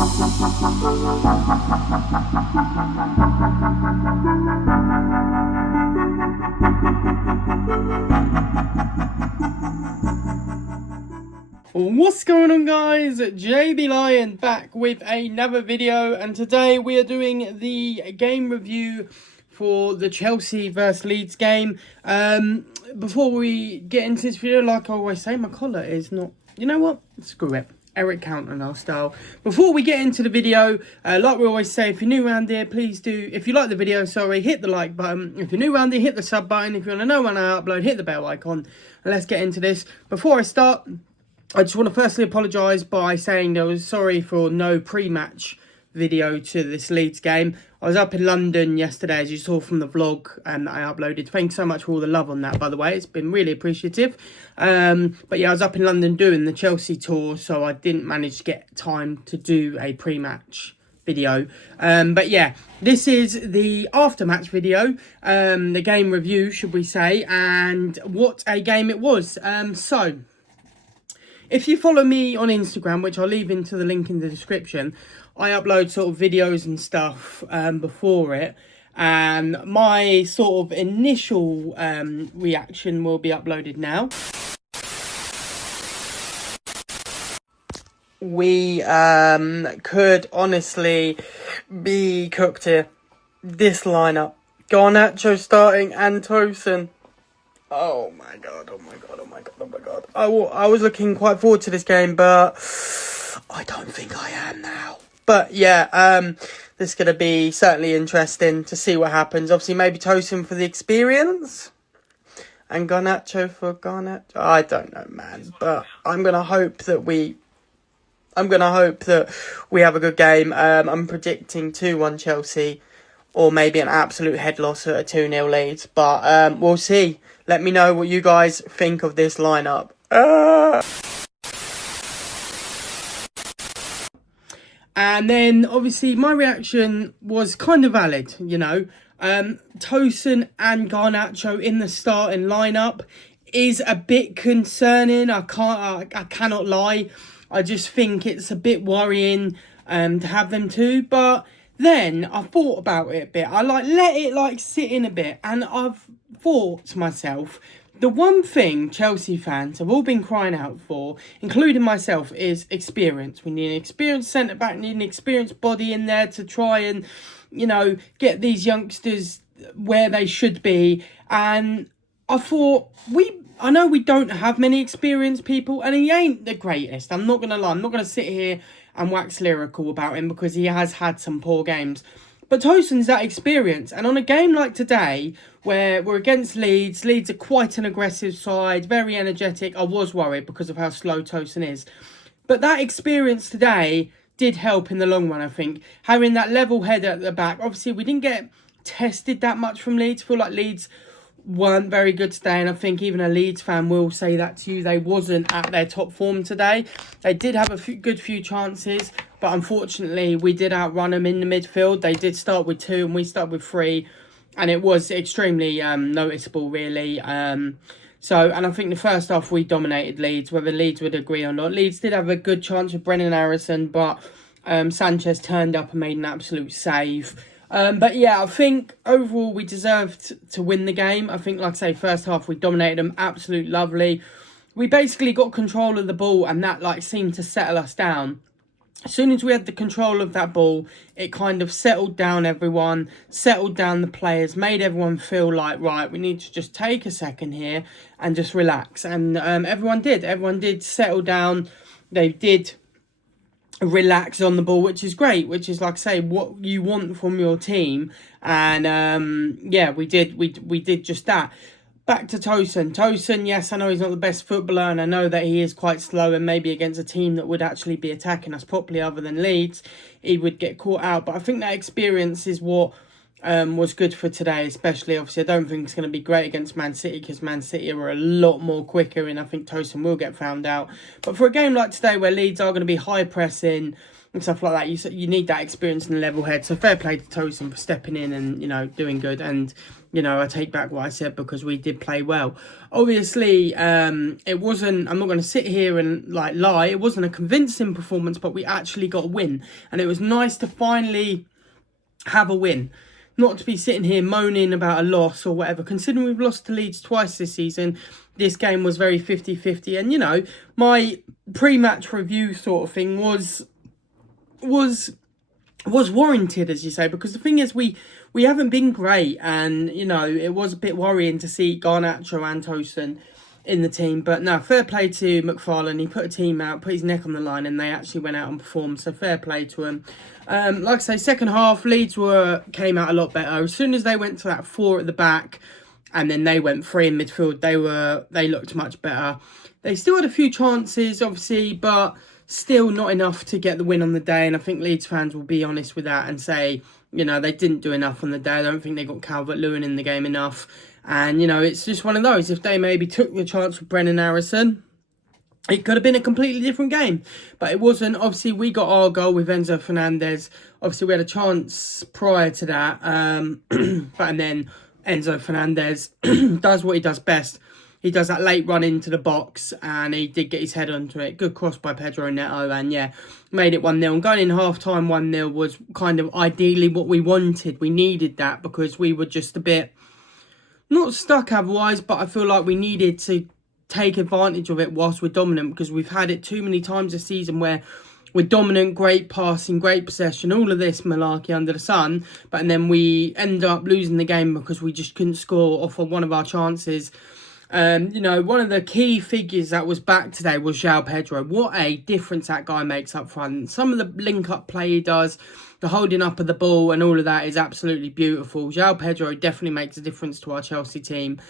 What's going on, guys? JB Lion back with another video, and today we are doing the game review for the Chelsea vs Leeds game. Before we get into this video, like I always say, my collar is not, you know what, screw it, Eric Cantona style. Before we get into the video, like we always say, if you're new around here, please do, if you like the video, sorry, hit the like button. If you're new around here, hit the sub button. If you want to know when I upload, hit the bell icon. And let's get into this. Before I start, I just want to firstly apologise by saying I was sorry for no pre-match video to this Leeds game. I was up in London yesterday, as you saw from the vlog that I uploaded. Thanks so much for all the love on that, by the way. It's been really appreciative. But yeah, I was up in London doing the Chelsea tour, so I didn't manage to get time to do a pre-match video. But yeah, this is the after-match video, the game review, should we say, and what a game it was. So if you follow me on Instagram, which I'll leave into the link in the description, I upload sort of videos and stuff before it. And my sort of initial reaction will be uploaded now. We could honestly be cooked here. This lineup. Garnacho starting and Tosin. Oh my god, oh my god, oh my god, oh my god. I was looking quite forward to this game, but I don't think I am now. But yeah, this is going to be certainly interesting to see what happens. Obviously, maybe Tosin for the experience and Garnacho for Garnacho. I don't know, man, but I'm going to hope that we have a good game. I'm predicting 2-1 Chelsea, or maybe an absolute head loss at a 2-0 Leeds. But we'll see. Let me know what you guys think of this lineup. And then, obviously, my reaction was kind of valid, you know. Tosin and Garnacho in the starting lineup is a bit concerning. I cannot lie. I just think it's a bit worrying to have them two. But then I thought about it a bit. I let it sit in a bit, and I've thought to myself, the one thing Chelsea fans have all been crying out for, including myself, is experience. We need an experienced centre-back, need an experienced body in there to try and, you know, get these youngsters where they should be. And I thought, I know we don't have many experienced people, and he ain't the greatest. I'm not going to lie. I'm not going to sit here and wax lyrical about him because he has had some poor games. But Tosin's that experience. And on a game like today, where we're against Leeds, Leeds are quite an aggressive side, very energetic. I was worried because of how slow Tosin is. But that experience today did help in the long run, I think. Having that level head at the back. Obviously, we didn't get tested that much from Leeds. I feel like Leeds weren't very good today, and I think even a Leeds fan will say that to you. They wasn't at their top form today. They did have a good few chances, but unfortunately we did outrun them in the midfield. They did start with 2 and we started with 3, and it was extremely noticeable, really. And I think the first half we dominated Leeds, whether Leeds would agree or not. Leeds did have a good chance with Brennan Harrison, but Sanchez turned up and made an absolute save. But yeah, I think overall we deserved to win the game. I think, like I say, first half we dominated them, absolutely lovely. We basically got control of the ball, and that seemed to settle us down. As soon as we had the control of that ball, it kind of settled down everyone, settled down the players, made everyone feel like, right, we need to just take a second here and just relax. And everyone did. Everyone did settle down. They did relax on the ball, which is great, which is, like I say, what you want from your team. And yeah, we did just that. Back to Tosin, yes, I know he's not the best footballer, and I know that he is quite slow, and maybe against a team that would actually be attacking us properly other than Leeds, he would get caught out. But I think that experience is what was good for today, especially. Obviously, I don't think it's going to be great against Man City, because Man City are a lot more quicker, and I think Tosin will get found out. But for a game like today, where Leeds are going to be high pressing, and stuff like that. You need that experience and level head. So fair play to Tosin for stepping in and, you know, doing good. And, you know, I take back what I said because we did play well. Obviously, it wasn't, I'm not going to sit here and like lie, it wasn't a convincing performance, but we actually got a win. And it was nice to finally have a win. Not to be sitting here moaning about a loss or whatever. Considering we've lost to Leeds twice this season, this game was very 50-50. And, you know, my pre-match review sort of thing was warranted, as you say, because the thing is we haven't been great, and, you know, it was a bit worrying to see Garnacho and Tosin in the team. But no, fair play to McFarlane. He put a team out, put his neck on the line, and they actually went out and performed. So fair play to him. Like I say, second half, Leeds came out a lot better. As soon as they went to that 4 at the back, and then they went 3 in midfield, they looked much better. They still had a few chances, obviously, but still not enough to get the win on the day. And I think Leeds fans will be honest with that and say, you know, they didn't do enough on the day. I don't think they got Calvert-Lewin in the game enough. And, you know, it's just one of those. If they maybe took the chance with Brennan Harrison, it could have been a completely different game. But it wasn't. Obviously, we got our goal with Enzo Fernandez. Obviously, we had a chance prior to that. And then Enzo Fernandez does what he does best. He does that late run into the box, and he did get his head onto it. Good cross by Pedro Neto, and yeah, made it 1-0. And going in half-time 1-0 was kind of ideally what we wanted. We needed that because we were just a bit, not stuck otherwise, but I feel like we needed to take advantage of it whilst we're dominant, because we've had it too many times this season where we're dominant, great passing, great possession, all of this malarkey under the sun, but and then we end up losing the game because we just couldn't score off of one of our chances. You know, one of the key figures that was back today was João Pedro. What a difference that guy makes up front. Some of the link-up play he does, the holding up of the ball and all of that is absolutely beautiful. João Pedro definitely makes a difference to our Chelsea team.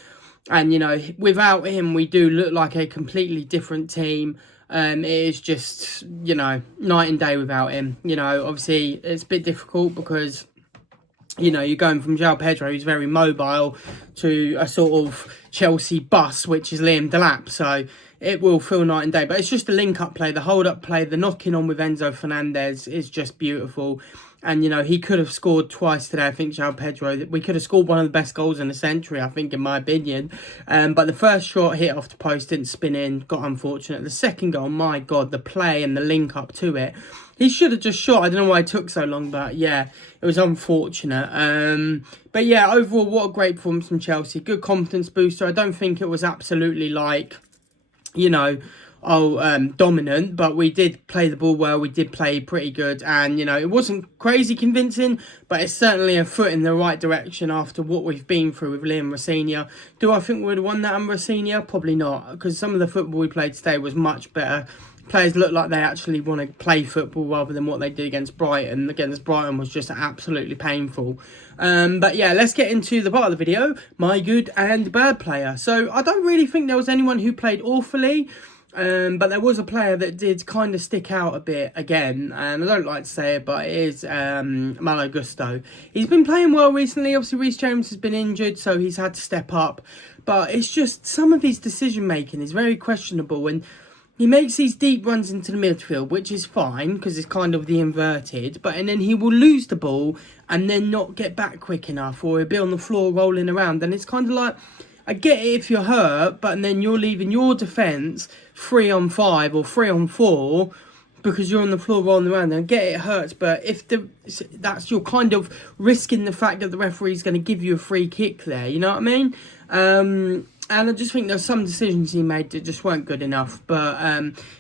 And, you know, without him, we do look like a completely different team. It is just, you know, night and day without him. You know, obviously, it's a bit difficult because, you know, you're going from João Pedro, who's very mobile, to a sort of Chelsea bus, which is Liam Delap. So it will feel night and day. But it's just the link-up play, the hold-up play, the knocking on with Enzo Fernandez is just beautiful. And, you know, he could have scored twice today, I think, João Pedro. We could have scored one of the best goals in the century, I think, in my opinion. But the first shot hit off the post, didn't spin in, got unfortunate. The second goal, my God, the play and the link-up to it. He should have just shot. I don't know why it took so long, but yeah, it was unfortunate. But yeah, overall, what a great performance from Chelsea. Good confidence booster. I don't think it was absolutely like, you know, dominant, but we did play the ball well. We did play pretty good, and, you know, it wasn't crazy convincing, but it's certainly a foot in the right direction after what we've been through with Liam Rosenior. Do I think we would have won that under Rosenior? Probably not, because some of the football we played today was much better. Players look like they actually want to play football rather than what they did against Brighton. Against Brighton was just absolutely painful. But yeah, let's get into the part of the video, my good and bad player. So I don't really think there was anyone who played awfully. But there was a player that did kind of stick out a bit again, and I don't like to say it, but it is Malo Gusto. He's been playing well recently. Obviously, Reece James has been injured, so he's had to step up. But it's just some of his decision making is very questionable, and he makes these deep runs into the midfield, which is fine because it's kind of the inverted. And then he will lose the ball and then not get back quick enough, or he'll be on the floor rolling around, and it's kind of like, I get it if you're hurt, but then you're leaving your defence 3-on-5 or 3-on-4 because you're on the floor rolling around. And I get it hurts, but if that's you're kind of risking the fact that the referee's going to give you a free kick there. You know what I mean? And I just think there's some decisions he made that just weren't good enough. But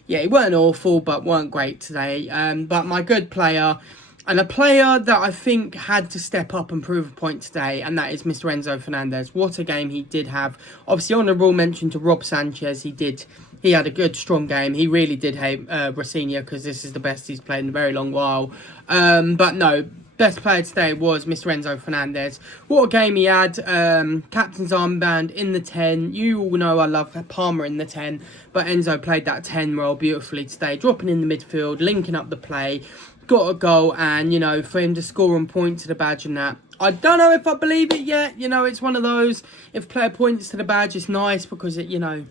yeah, he weren't awful, but weren't great today. But my good player, and a player that I think had to step up and prove a point today, and that is Mr. Enzo Fernandez. What a game he did have. Obviously, honourable mention to Rob Sanchez. He had a good, strong game. He really did hate Rosenior because this is the best he's played in a very long while. But no, best player today was Mr. Enzo Fernandez. What a game he had. Captain's armband in the 10. You all know I love Palmer in the 10, but Enzo played that 10 role beautifully today. Dropping in the midfield, linking up the play. Got a goal, and, you know, for him to score and point to the badge and that, I don't know if I believe it yet. You know, it's one of those, if player points to the badge, it's nice because it, you know,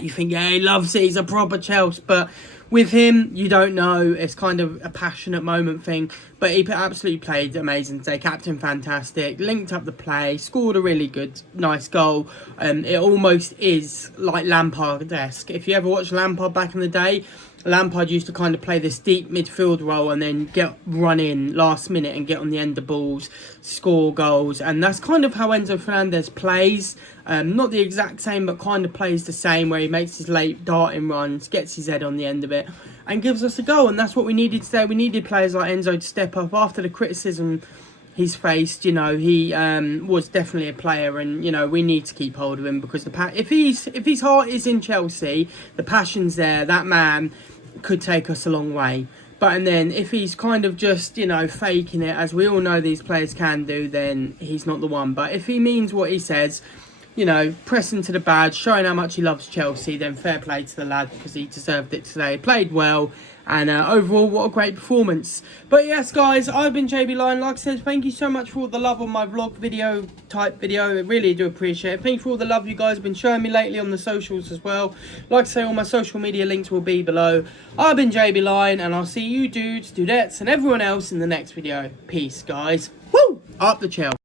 you think, yeah, he loves it, he's a proper Chelsea, but with him, you don't know. It's kind of a passionate moment thing. But he absolutely played amazing today. Captain fantastic. Linked up the play. Scored a really good, nice goal. It almost is like Lampard-esque. If you ever watched Lampard back in the day, Lampard used to kind of play this deep midfield role and then run in last minute and get on the end of balls, score goals. And that's kind of how Enzo Fernandez plays. Not the exact same, but kind of plays the same, where he makes his late darting runs, gets his head on the end of it, and gives us a goal. And that's what we needed today. We needed players like Enzo to step up after the criticism he's faced. You know, he was definitely a player, and you know, we need to keep hold of him, because if his heart is in Chelsea, the passion's there. That man could take us a long way. But and then if he's kind of just, you know, faking it, as we all know these players can do, then he's not the one. But if he means what he says, you know, pressing to the badge, showing how much he loves Chelsea, then fair play to the lad, because he deserved it today. Played well, and overall, what a great performance. But yes, guys, I've been JB Lyon. Like I said, thank you so much for all the love on my vlog type video. I really do appreciate it. Thank you for all the love you guys have been showing me lately on the socials as well. Like I say, all my social media links will be below. I've been JB Lyon, and I'll see you dudes, dudettes, and everyone else in the next video. Peace, guys. Woo! Up the Chelsea.